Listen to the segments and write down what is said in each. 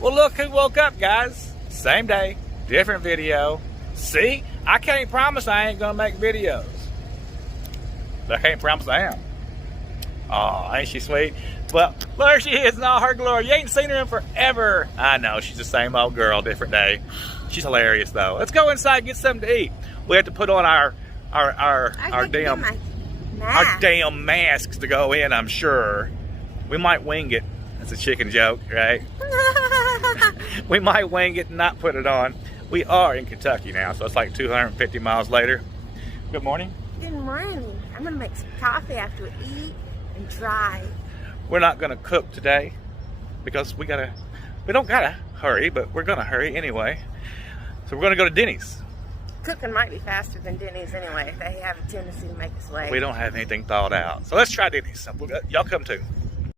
Well, look who woke up, guys. Same day, different video. See, I can't promise I ain't gonna make videos. But I can't promise I am. Oh, ain't she sweet? Well, there she is in all her glory. You ain't seen her in forever. I know, she's the same old girl, different day. She's hilarious though. Let's go inside and get something to eat. We have to put on our damn masks to go in, I'm sure. We might wing it. That's a chicken joke, right? We might wing it and not put it on. We are in Kentucky now, so it's like 250 miles later. Good morning. Good morning. I'm gonna make some coffee after we eat and drive. We're not gonna cook today because we don't gotta hurry, but we're gonna hurry anyway. So we're gonna go to Denny's. Cooking might be faster than Denny's anyway. They have a tendency to make us late. We don't have anything thawed out. So let's try Denny's. Y'all come too.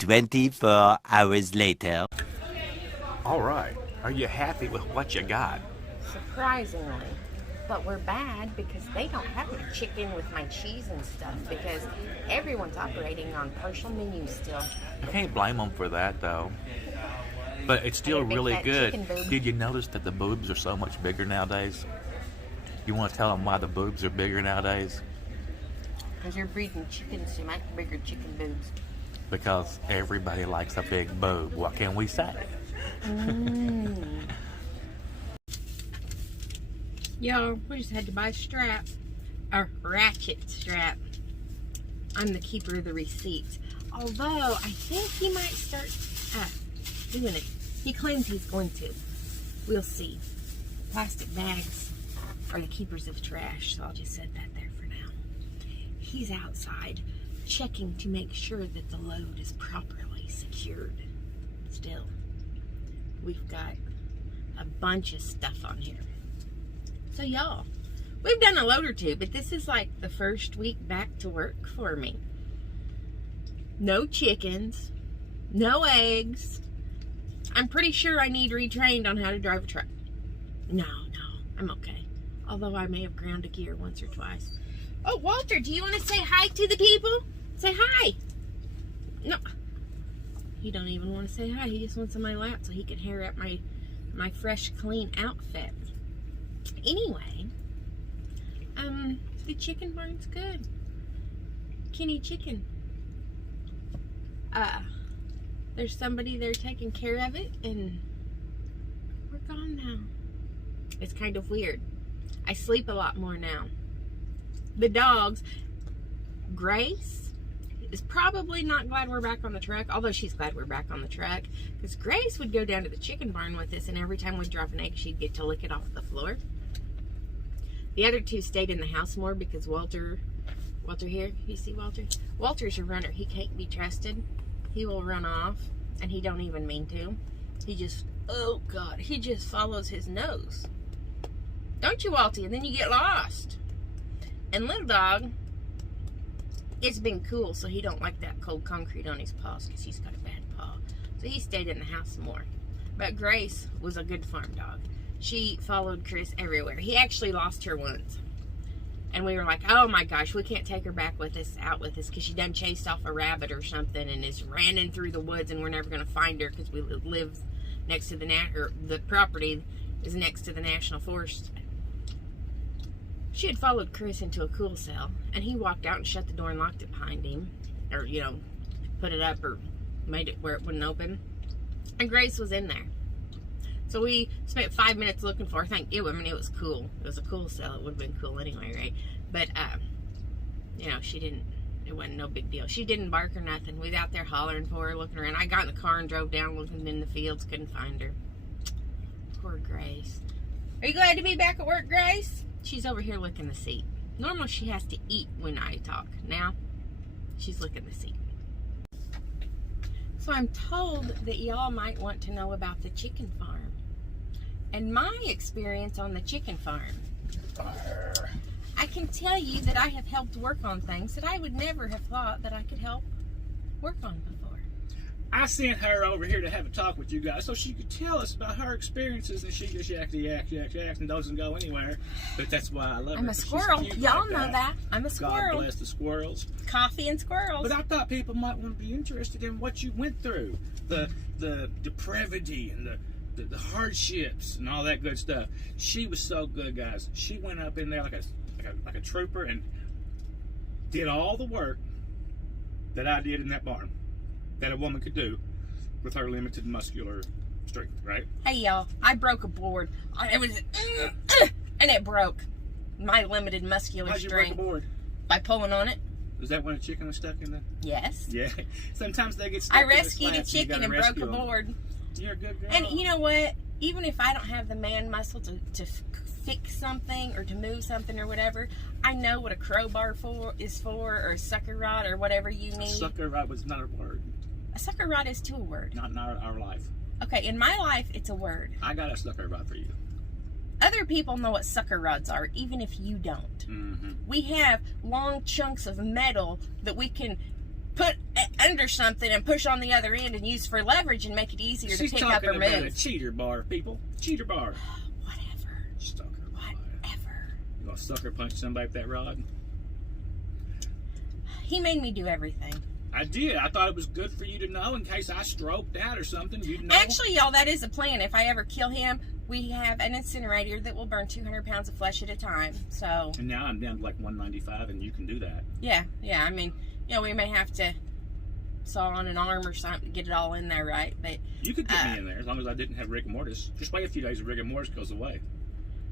24 hours later. All right. Are you happy with what you got? Surprisingly. But we're bad because they don't have my chicken with my cheese and stuff because everyone's operating on partial menus still. You can't blame them for that though. But it's still really good. Did you notice that the boobs are so much bigger nowadays? You want to tell them why the boobs are bigger nowadays? Because you're breeding chickens to make bigger chicken boobs. Because everybody likes a big boob. What can we say? Yo, we just had to buy a strap. A ratchet strap. I'm the keeper of the receipts. Although, I think he might start doing it. He claims he's going to. We'll see. Plastic bags are the keepers of trash, so I'll just set that there for now. He's outside checking to make sure that the load is properly secured. Still, we've got a bunch of stuff on here. So y'all, we've done a load or two, but this is like the first week back to work for me. No chickens, no eggs. I'm pretty sure I need retrained on how to drive a truck. No, I'm okay. Although I may have ground a gear once or twice. Oh, Walter, do you want to say hi to the people? Say hi. No. He don't even want to say hi. He just wants on my lap so he can hair up my fresh, clean outfit. Anyway, the chicken barn's good. Kenny Chicken. There's somebody there taking care of it, and we're gone now. It's kind of weird. I sleep a lot more now. The dogs, Grace is probably not glad we're back on the truck, although she's glad we're back on the truck, because Grace would go down to the chicken barn with us, and every time we'd drop an egg, she'd get to lick it off the floor. The other two stayed in the house more because Walter here, you see Walter? Walter's a runner. He can't be trusted. He will run off, and he don't even mean to. He just, oh God, he just follows his nose. Don't you, Walty? And then you get lost. And little dog, it's been cool, so he don't like that cold concrete on his paws because he's got a bad paw. So he stayed in the house more. But Grace was a good farm dog. She followed Chris everywhere. He actually lost her once. And we were like, oh my gosh, we can't take her back with us, out with us, because she done chased off a rabbit or something and is running through the woods, and we're never going to find her because we live next to the property is next to the National Forest. She had followed Chris into a cool cell, and he walked out and shut the door and locked it behind him, or, you know, put it up or made it where it wouldn't open. And Grace was in there. So we spent 5 minutes looking for her. It was cool. It was a cool cell. It would have been cool anyway, right? But, you know, it wasn't no big deal. She didn't bark or nothing. We was out there hollering for her, looking around. I got in the car and drove down looking in the fields, couldn't find her. Poor Grace. Are you glad to be back at work, Grace? She's over here licking the seat. Normally she has to eat when I talk. Now, she's licking the seat. So I'm told that y'all might want to know about the chicken farm. And my experience on the chicken farm. I can tell you that I have helped work on things that I would never have thought that I could help work on before. I sent her over here to have a talk with you guys so she could tell us about her experiences, and she just yak and doesn't go anywhere. But that's why I love her. I'm a squirrel. Y'all know that. I'm a squirrel. God bless the squirrels. Coffee and squirrels. But I thought people might want to be interested in what you went through. The depravity and the the hardships and all that good stuff. She was so good, guys. She went up in there like a trooper and did all the work that I did in that barn that a woman could do with her limited muscular strength, right? Hey, y'all, I broke a board. It was, and it broke. My limited muscular How'd you strength. break a board? By pulling on it. Was that when a chicken was stuck in the... Yes. Yeah. Sometimes they get stuck I in the rescued a slats, so you chicken gotta and broke rescue a 'em. board. You're a good girl. And you know what? Even if I don't have the man muscle to fix something or to move something or whatever, I know what a crowbar is for, or a sucker rod, or whatever you need. Sucker rod was not a word. A sucker rod is too a word. Not in our life. Okay, in my life, it's a word. I got a sucker rod for you. Other people know what sucker rods are, even if you don't. Mm-hmm. We have long chunks of metal that we can put under something and push on the other end and use for leverage and make it easier She's to pick up or talking about a move. cheater bar, people. Cheater bar. Whatever. Sucker rod. Whatever. You gonna sucker punch somebody with that rod? He made me do everything. I did. I thought it was good for you to know in case I stroked out or something. You'd know. Actually, y'all, that is a plan. If I ever kill him, we have an incinerator that will burn 200 pounds of flesh at a time. So, And now I'm down to like 195, and you can do that. yeah. I mean, we may have to saw on an arm or something to get it all in there, right? But You could get me in there as long as I didn't have rigor mortis. Just wait a few days, the rigor mortis goes away.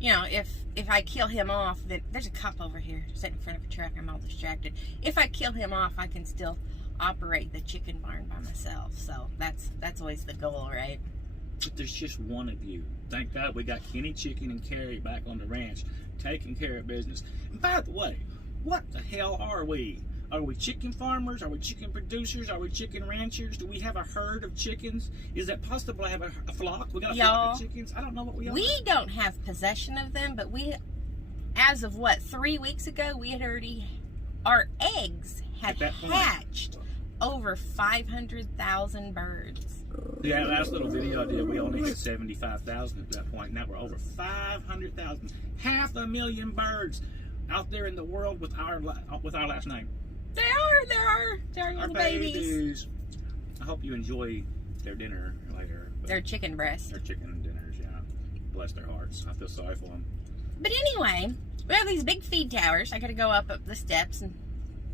if I kill him off, then there's a cop over here sitting in front of a truck. I'm all distracted. If I kill him off, I can still operate the chicken barn by myself. So that's always the goal, right? But there's just one of you. Thank God we got Kenny Chicken and Carrie back on the ranch, taking care of business. And by the way, what the hell are we? Are we chicken farmers? Are we chicken producers? Are we chicken ranchers? Do we have a herd of chickens? Is it possible to have a flock? We got a flock of chickens? I don't know what we are. We don't have possession of them, but we, as of 3 weeks ago, we had already, our eggs had hatched over 500,000 birds. Yeah, last little video I did, we only had 75,000 at that point. Now we're over 500,000. 500,000 birds out there in the world with our last name. They're Our little babies. I hope you enjoy their dinner later. They're chicken breasts. Their chicken dinners, yeah. Bless their hearts. I feel sorry for them. But anyway, we have these big feed towers. I got to go up the steps and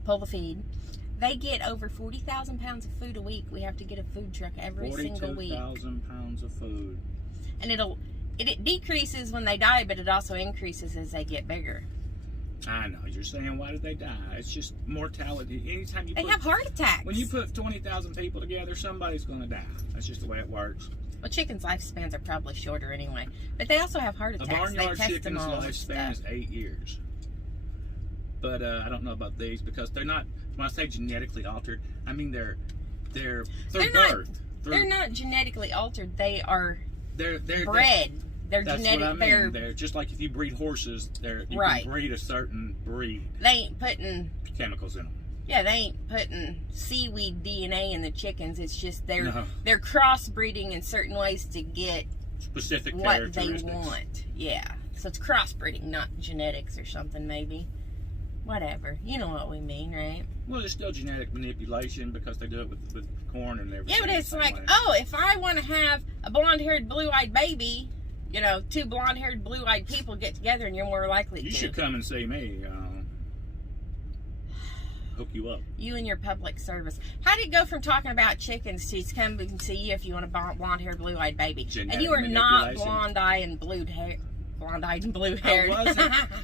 pull the feed. They get over 40,000 pounds of food a week. We have to get a food truck every single week. 42,000 pounds of food. And it decreases when they die, but it also increases as they get bigger. I know. You're saying, why did they die? It's just mortality. Anytime you They have heart attacks. When you put 20,000 people together, somebody's going to die. That's just the way it works. Well, chickens' lifespans are probably shorter anyway. But they also have heart A attacks. barnyard they test chicken's them all lifespan is 8 years. But I don't know about these because they're not, when I say genetically altered, I mean they're birthed. They're not genetically altered. They are They're bred. They're that's genetic. what I mean. They're just like if you breed horses, you Right. can breed a certain breed. They ain't putting Chemicals in them. Yeah, they ain't putting seaweed DNA in the chickens. It's just they're No. crossbreeding in certain ways to get Specific what they characteristics. want. Yeah, so it's crossbreeding, not genetics or something maybe. Whatever, you know what we mean, right? Well, there's still genetic manipulation because they do it with corn and everything. Yeah, but it's the same like, way. oh, if I want to have a blonde-haired, blue-eyed baby, two blonde-haired, blue-eyed people get together, and you're more likely You to. should come and see me. Hook you up. You and your public service. How do you go from talking about chickens to come and see you if you want a blonde-haired, blue-eyed baby? Genetic And you are not manipulation. blonde-eyed and blue-haired.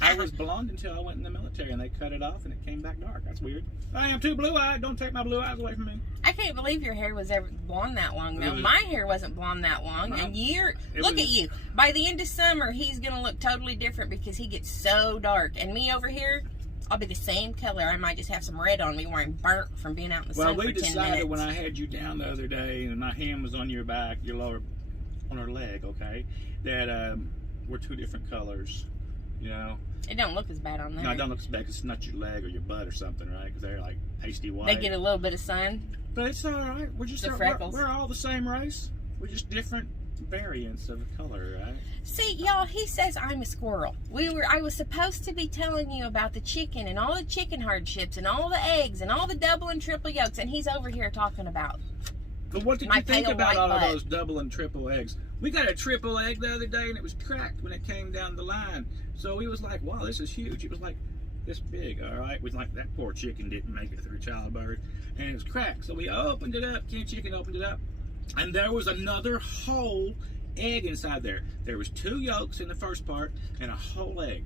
I was blonde until I went in the military and they cut it off and it came back dark. That's weird. I am too blue-eyed. Don't take my blue eyes away from me. I can't believe your hair was ever blonde that long. No, Really? my hair wasn't blonde that long. No. And It at you. By the end of summer, he's going to look totally different because he gets so dark. And me over here, I'll be the same color. I might just have some red on me where I'm burnt from being out in the sun for 10 minutes. Well, we decided when I had you down the other day and my hand was on your back, your lower, on her leg, okay, that we're two different colors, It don't look as bad on there. No, it don't look as bad 'cause it's not your leg or your butt or something, right? Because they're like pasty white. They get a little bit of sun. But it's all right. We're just The freckles. we're all the same race. We're just different variants of color, right? See, y'all, he says I'm a squirrel. I was supposed to be telling you about the chicken and all the chicken hardships and all the eggs and all the double and triple yolks, and he's over here talking about But what did My you think pale about white all of butt. those double and triple eggs? We got a triple egg the other day, and it was cracked when it came down the line. So we was like, wow, this is huge. It was like this big, all right? We was like, that poor chicken didn't make it through childbirth, and it was cracked. So we opened it up. Kenny Chicken opened it up, and there was another whole egg inside there. There was 2 yolks in the first part and a whole egg.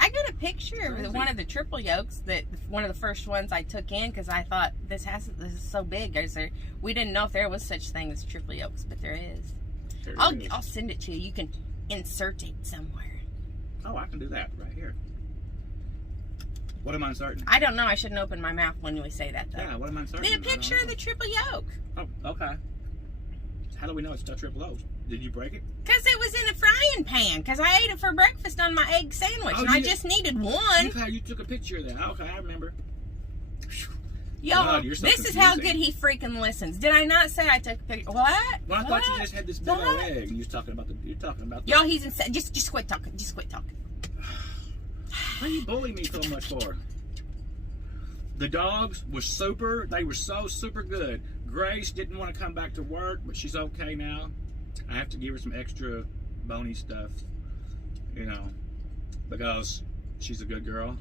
I got a picture of Crazy. one of the triple yolks, that one of the first ones I took in, because I thought this is so big. We didn't know if there was such thing as triple yolks, but there is. There it is. I'll send it to you. You can insert it somewhere. Oh, I can do that right here. What am I inserting? I don't know. I shouldn't open my mouth when we say that, though. Yeah, what am I inserting? The picture of the triple yolk. Oh, okay. How do we know it's not triple O's? Did you break it? Because it was in a frying pan. Because I ate it for breakfast on my egg sandwich. Oh, and I you- just needed one. Okay, you took a picture of that. Okay, I remember. Y'all, God, you're so this is how confusing. good he freaking listens. Did I not say I took a picture? What? Well, I thought you just had this big old What? egg, and you was talking about the. You're talking about. The, Y'all, he's insane. Just quit talking. Just quit talking. Why you bully me so much for? The dogs were super. They were so super good. Grace didn't want to come back to work, but she's okay now. I have to give her some extra bony stuff, you know, because she's a good girl.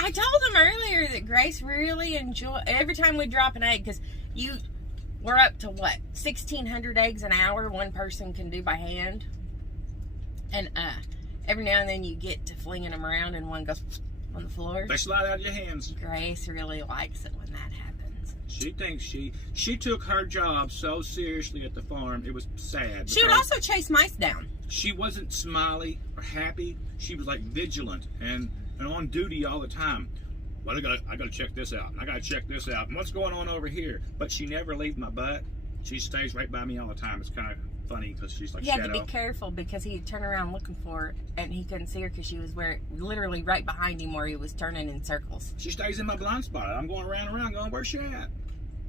I told him earlier that Grace really enjoy every time we drop an egg, because we're up to what, 1,600 eggs an hour one person can do by hand, and every now and then you get to flinging them around and one goes on the floor. They slide out of your hands. Grace really likes it when that happens. She thinks she took her job so seriously at the farm. It was sad. She would because also chase mice down. she wasn't smiley or happy. She was like vigilant and on duty all the time. Well, I gotta check this out, and I gotta check this out, and what's going on over here? But she never leaves my butt. She stays right by me all the time. It's kind of funny because she's like You had shadow. to be careful because he'd turn around looking for her and he couldn't see her because she was literally right behind him where he was turning in circles. She stays in my blind spot. I'm going around going, where's she at?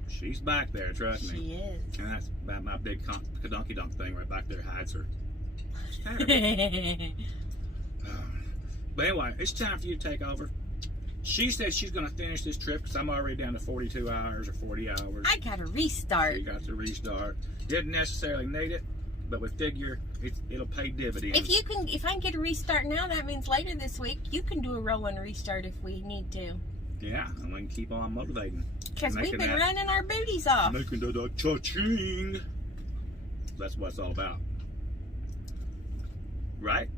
She's back there, trust me. She is. And that's about my big donkey dunk thing right back there hides her. It's terrible. But anyway, it's time for you to take over. She said she's going to finish this trip because I'm already down to 42 hours or 40 hours. I gotta restart. You got to restart. Didn't necessarily need it, but with figure, it'll pay dividends. If I can get a restart now, that means later this week you can do a rolling restart if we need to. Yeah, and we can keep on motivating. Because we've Making been that- running our booties off. Making that cha-ching. That's what it's all about. Right?